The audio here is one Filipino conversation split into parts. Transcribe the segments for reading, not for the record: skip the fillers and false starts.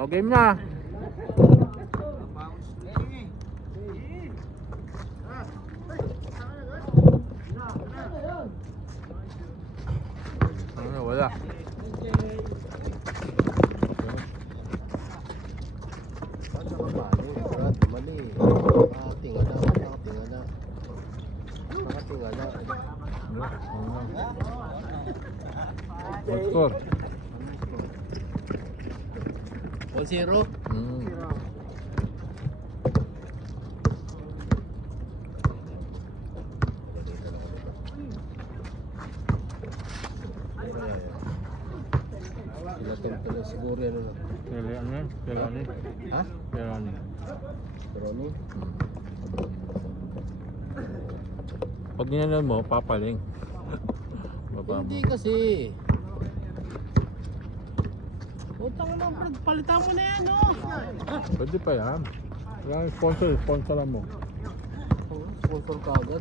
O, game na. Ano, wala. Mali. Nakatingala. What score? 1-0. Sila siguro yan. Ano yan? Peloni. Ha? Peloni. Peroni? Pag nilalan mo, papaling. Baba mo. Hindi kasi. Utang mo, Brad. Palitan mo na yan, no? Pwede pa yan. Kailangan sponsoran mo. Sponsor ka agad.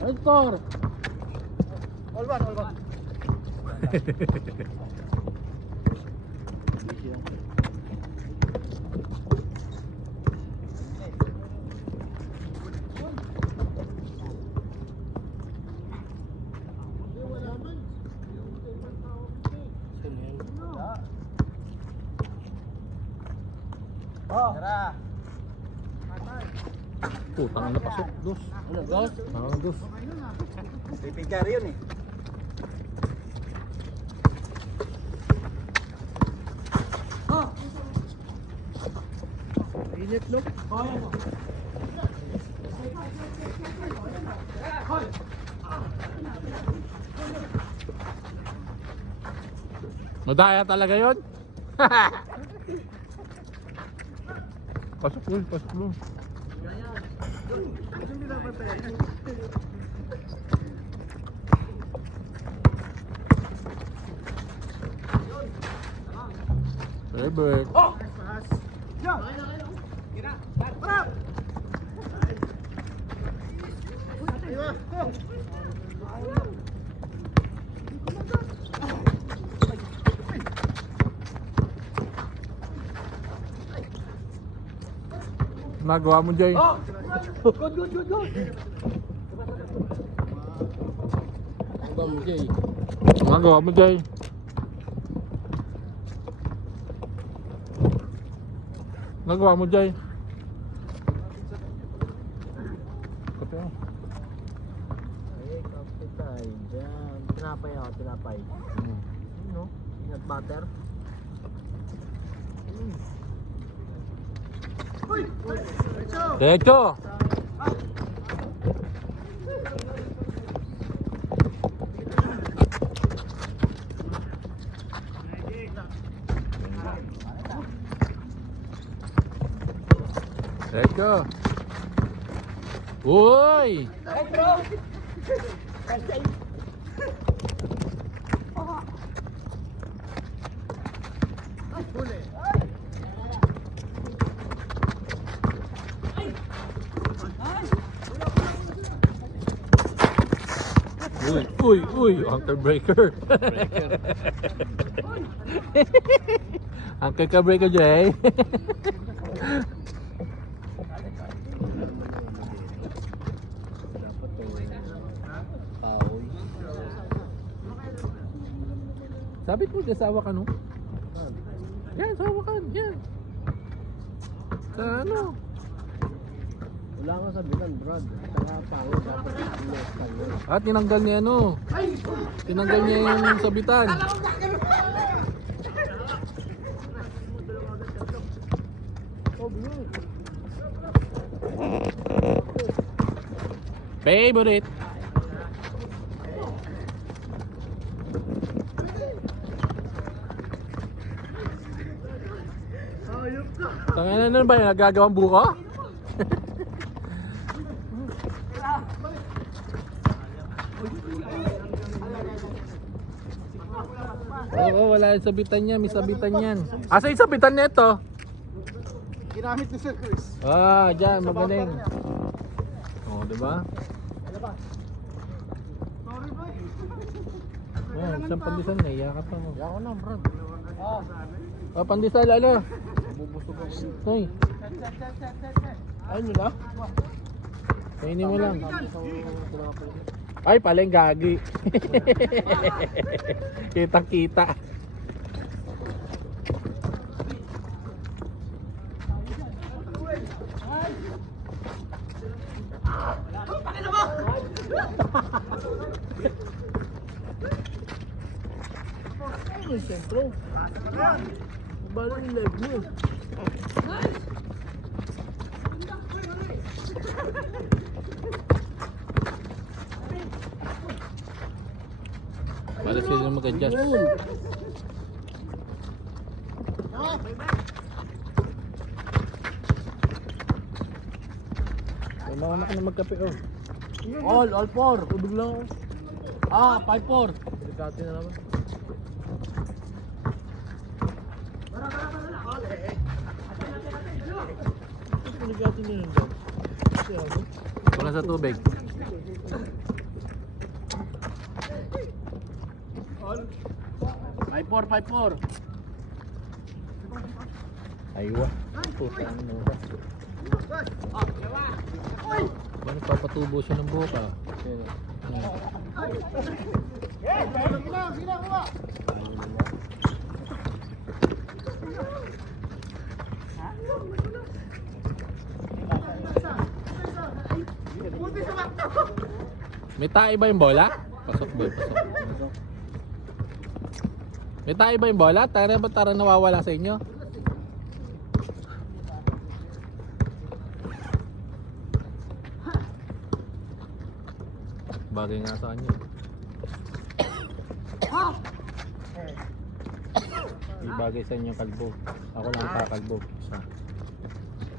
Ay, score! All one. Tara! Putang na pasok. Dos. Ano, Ghost? Dos. Pipigar yun eh. Init, no? Madaya talaga yun. Pasok mo. Break. Oh! Yo! Parap! Nagawa mo, Jay. Oh! Good. Ang ba mo, Jay? Nagawa mo, Jay. Nagawa mo, Jay. Kape mo. Ay, kape tayo dyan. Tinapay. No? Peanut butter. Derecho. Derecho. Uy! Uy, Uncle Breaker. Uncle ka Breaker, Jay. Dapat kahoy. Sabit mo, sawa ka no? Yan, sawa ka. Yan. Sa ano? Wala nga sabitan, Brad. Saka pangit dapat i-install. At tinanggal niya ano? Tinanggal niya yung sabitan. Favorite. Tangina na ba yung nagagawang buko? Oo, wala yung sabitan niya. May sabitan yan. Asa yung sabitan nito? Ginamit ni Sir Chris. Ah, dyan. Magaling. Oo, diba? Sorry boy. Oh, isang pandesal na. Iyakap pa mo. Ako na, Brad. Oh, pandesal, ano? Bubusog ako. Hoy, Ayun nyo na? kainin mo lang. Isang tinapay. Ay, pala yung gagi. Kitang kita. Ay, sentro. Bala yung leg mo. Para sila mag-adjust. May mga anak na magkape, oh. All four. Tubig lang ako. 5-4. Delikado na naman. Pinagatin nyo nun dyan. Kasi ano? Wala sa tubig. Five four. Aywa. Puta, ano ba? Ba nagpapatubo siya ng buka? May tae ba yung bola? Pasok ba? Pasok. May tae ba yung bola? Tara ba nawawala sa inyo? Bagay nga sa kanya. Di bagay sa inyo kalbo. Ako lang kakalbo. Isa.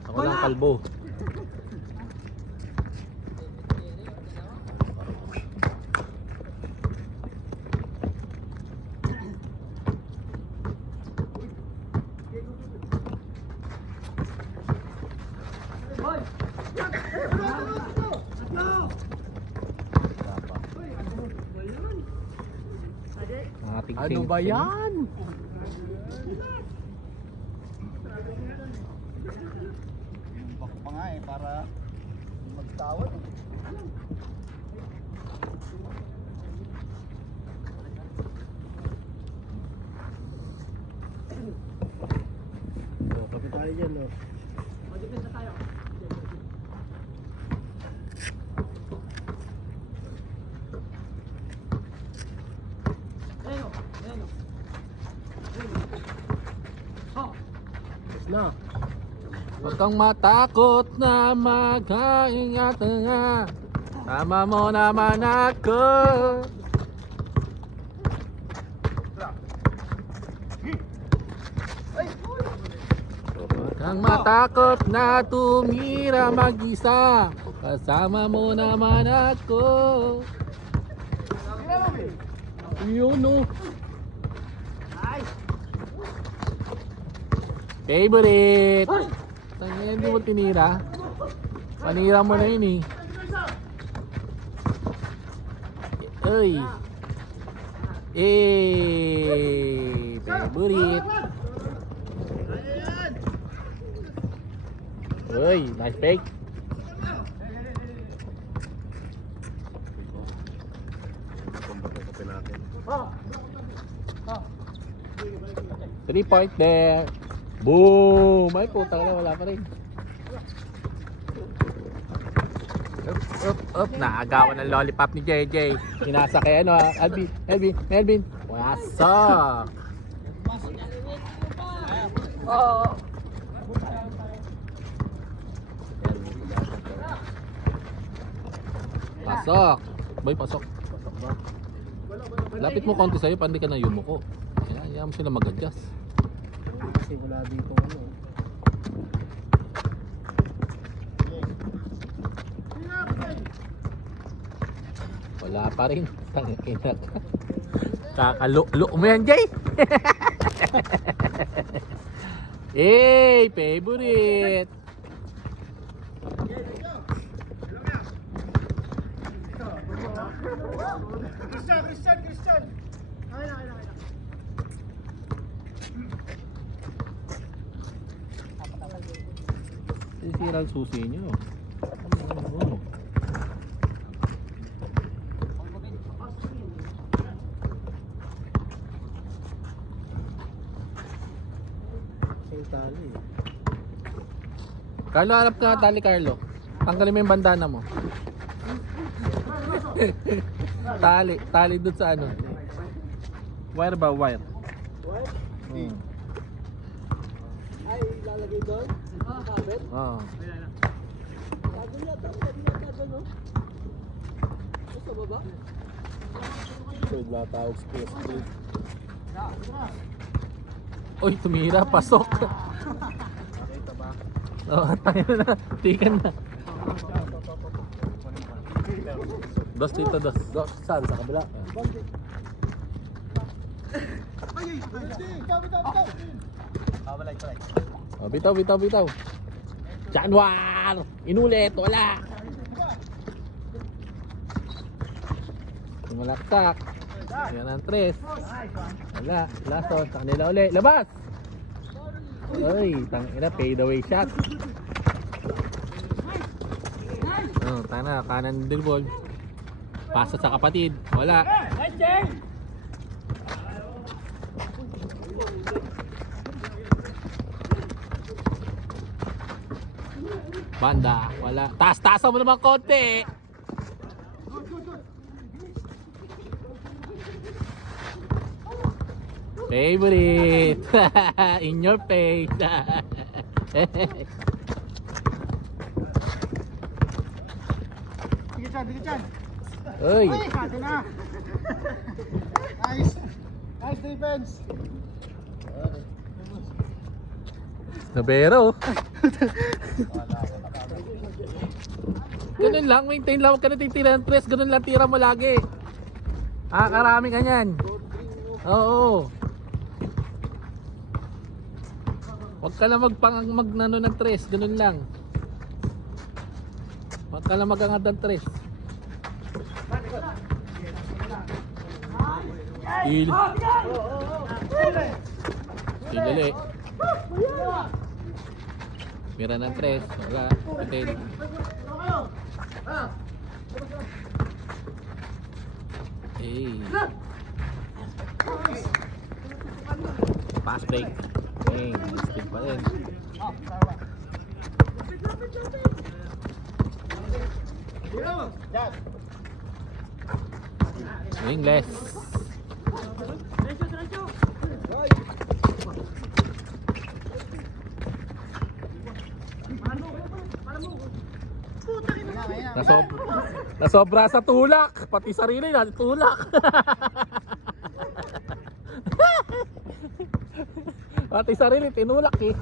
Ako lang kalbo. Ano ba yan? Bako pa nga eh, para magtawad. Kapit tayo dyan, no? Na. Huwag kang matakot na mag-ingat nga. Tama mo naman ako. Huwag kang matakot na tumira mag-isa. Kasama mo naman ako. Yun, no. Favorite! Tangina, hindi mo tinira. Panira mo na yun eh. Uy! Favorite! Uy, nice fake. Kapit natin. 3-point there. Boom! Ay putang na, wala pa rin. Up. Naagawan ng lollipop ni JJ. Inasa kay ano, Melvin. Wasak! Pasok! Boy, pasok. Pasok ba? Lapit mo konti sa'yo, pa hindi ka na yumuko. Ayan, ayaw mo sila mag-adjust. Kasi wala dito ano. Wala pa rin. Tangina ka. Kakalo mo yan, Jay. Hey, favorite. Christian! Kaya na. Sisira ang susi nyo. Ano? Yung tali. Carlo, harap ka nga tali, Carlo. Tanggalin mo yung bandana mo. Tali doon sa ano. Wire ba? Wire. What? Hmm. Ay, lalagay doon? Kabit? Oo. Bago yata, pwede yata doon, no? Sa baba? So, tawag space grid. Uy, tumira, pasok. Nakita ba? Oo, tayo na. Tikan na. Dos dito, dos. Dos, saan? Sa kabila. Oh, bitaw. Januar! Inulit, wala! Tumalaktak. Yan ang tres. Wala, lason. Sa kanila uli. Labas! Uy, tangina, fade away shot. Oh, tana, kanan del ball. Pasa sa kapatid. Wala. Banda, wala. Taas-taasan mo naman konti. Favorite. In your face. Sige Chan. Uy. Kati na. Nice defense. Nabero. Ganun lang, maintain lang. Huwag ka na titira ng tres. Ganun lang tira mo lagi. Karami ka niyan. Oo. Huwag ka lang magnano ng tres. Ganun lang. Huwag ka lang magangad ng tres. Ilili. Mira ng tres. Wala. Patin. Hey. Pass break. Hey, stick pa rin. Wingless. Nasobra sa tulak, pati sarili na tulak. Pati sarili tinulak eh.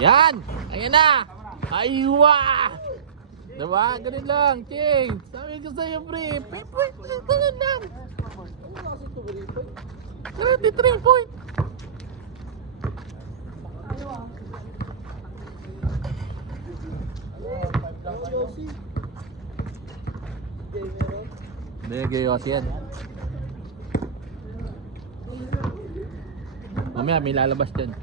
Yan, ayan na. Aywa. Diba? Ganun lang, change. Sabi ko sa'yo, pre. Ganun lang. Ganun, di 3 point. Hindi, gayos yan. Mamaya may lalabas dyan.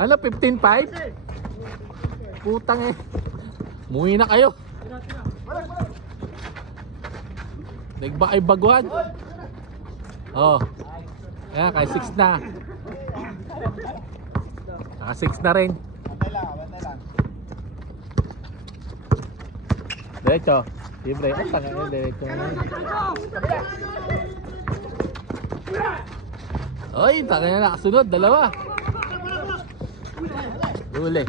Ano, 15-5? Putang eh. Muwi na kayo. Nagba ay baguhan. Oh. Ayan, kaya 6 na. Naka 6 na rin. Bantay lang. Diretso. Libre. Ang tanga yun, diretso. Oy, tanga na nakasunod. Dalawa. Uli.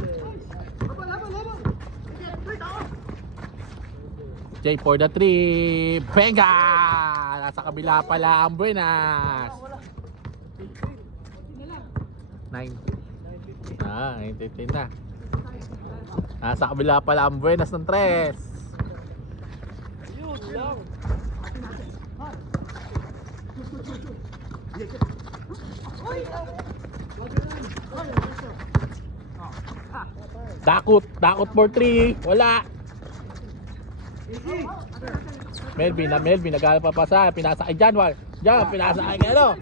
Jay for the 3. Venga! Nasa kabila pala ang Buenas. 9:15 na. Nasa kabila pala ang Buenas ng Tres. Yun lang. Dakot for 3. Wala. Melvin naglalap pa sa pinasa kay Janwar. Pinasa kay ano?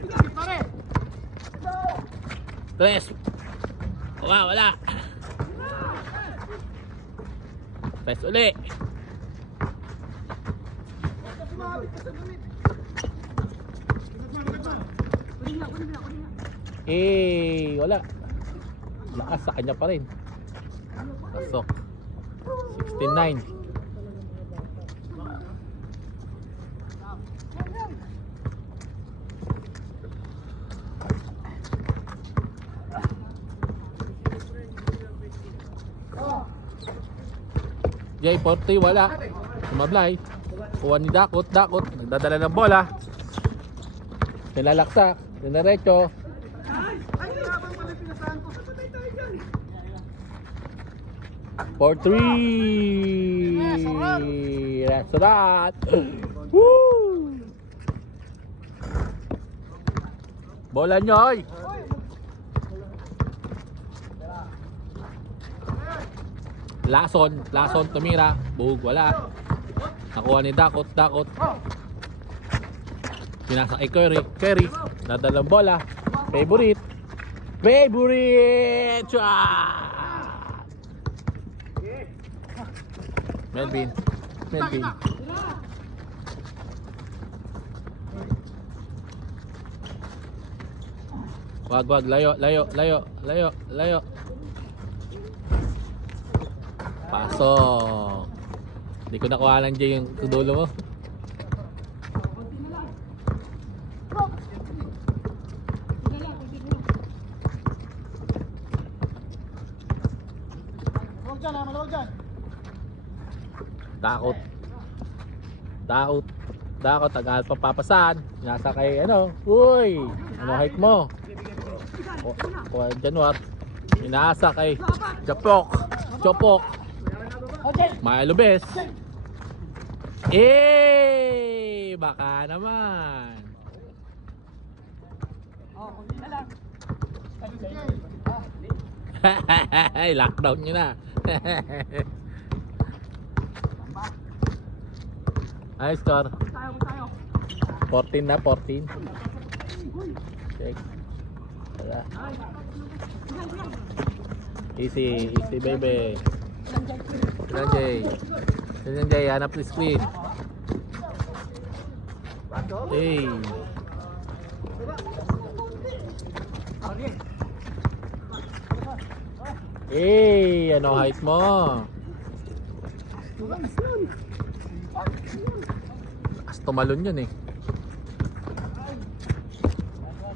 Tres. Wala. Tres uli. Wala. Lakas sa kanya pa rin. Pasok. 16-9. J40 wala. Sumablay. Kuha ni Dakot. Nagdadala ng bola. Nilalaksa. Dinaretso. For 3. Restaurant. Woo! Bola nyo, oy. Lason tumira. Bug, wala. Nakuha ni Dakot. Pinasa kay Curry. Nadalang bola. Favorite. Shot! Melvin. Wag, layo. Pasok. Hindi ko nakuha lang dyan yung tudulo mo. Malawag dyan. Dakot, agad papapasan. Nasa kay ano. Uy, ano height mo? O Januar. Inasa kay Chopok. Mailubes. Baka naman. Lockdown nyo na. Ay, score 14 na, 14. Check. Wala. Easy baby. Sinan Jay, hanap the screen. Ano height mo? Lakas tumalon yun eh.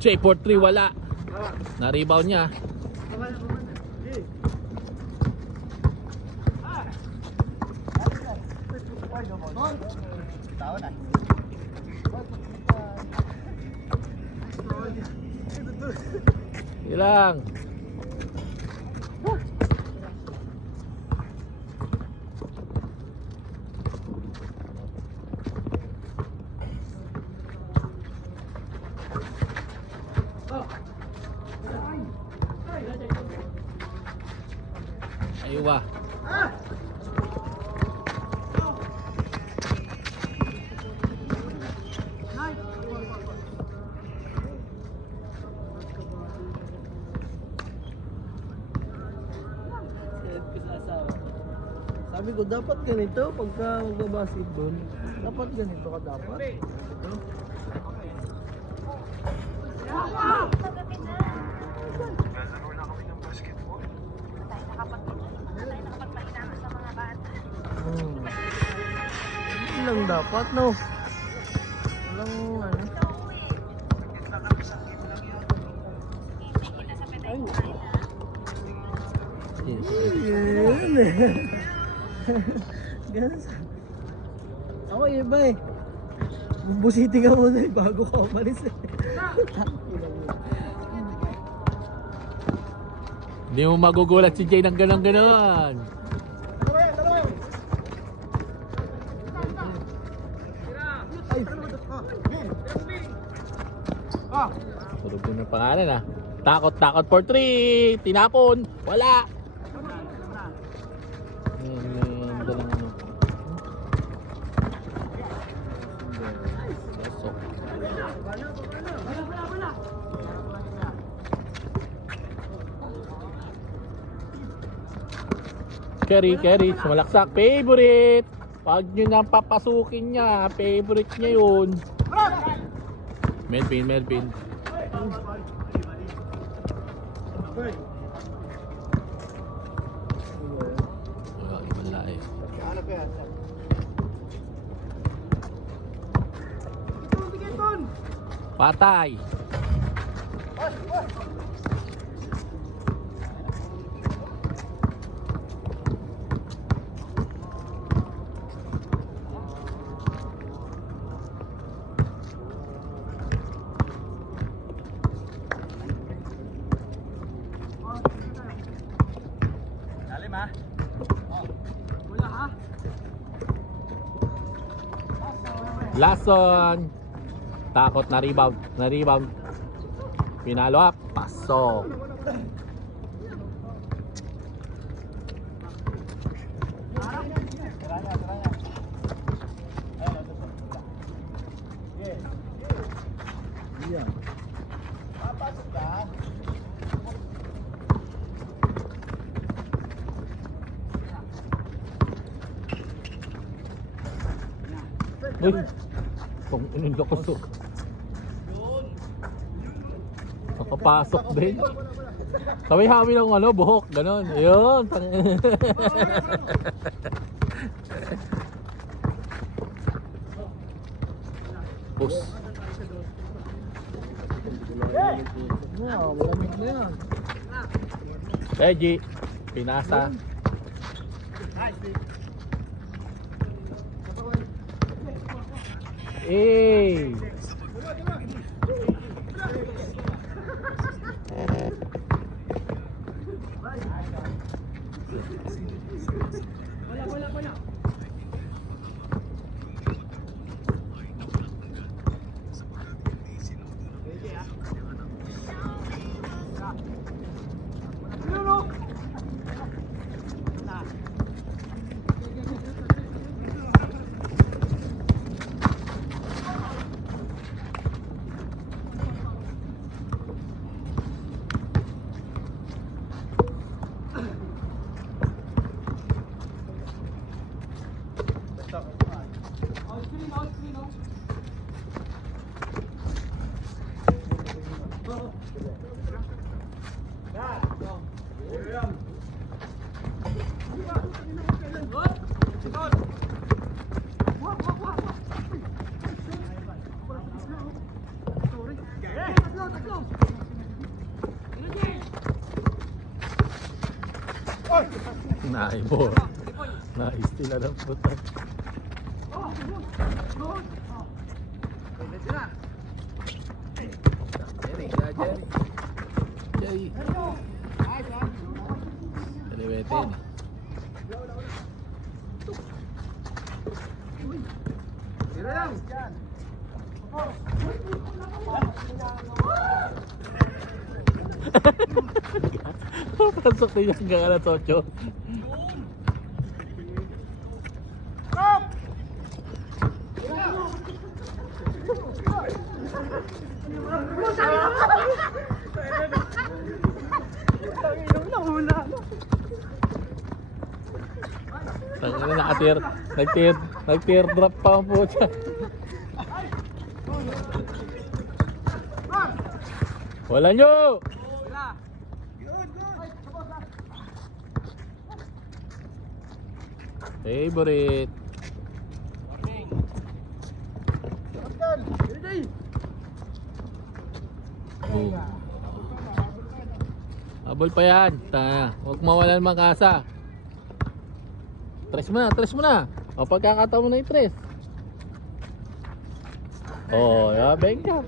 J43 wala. Na-rebound niya. Ilang. Aywa. Sabi ko dapat ganito pagka magbabasketball. Dapat ganito ka dapat. Yun lang dapat, no? Walang ano. Ganun. Ako iba eh. Bubusiti ka muna eh bago ka umalis eh. Hindi mo magugulat si Jay ng ganon. Dalawa yan, dalawa yan. Ay, ah, Surog din ang pangalan ah. Takot for 3. Tinapon. Wala. Dalang ano. Pasok. Carry, sumalaksak. Favorite. Pag nyo nang papasukin niya, favorite niya yun. Melvin. Wala eh. ano pa yan? Patay. Lalim ha? Lason. Takot na rebound. Pinalo up. Pasok. Yeah. Papasok ka. Uy. Kung inundo ko so. Nakapasok din. Sabay hami ng ano, buhok, ganon. Ayun. Push. Wow, malamig na yan. Reggie. Pinasa. Eh. Naibo. Naistila ng puta. Jerry. Elevated. Pasok na yung hanggang alas 8. Tangina nag-tear drop pa ang puta. Wala nyo! Favorite. Boom. Habol pa yan. Huwag mawalan mag-asa. Tres mo na. O pagkakataon mo na i-tres. Oh, ya, venga.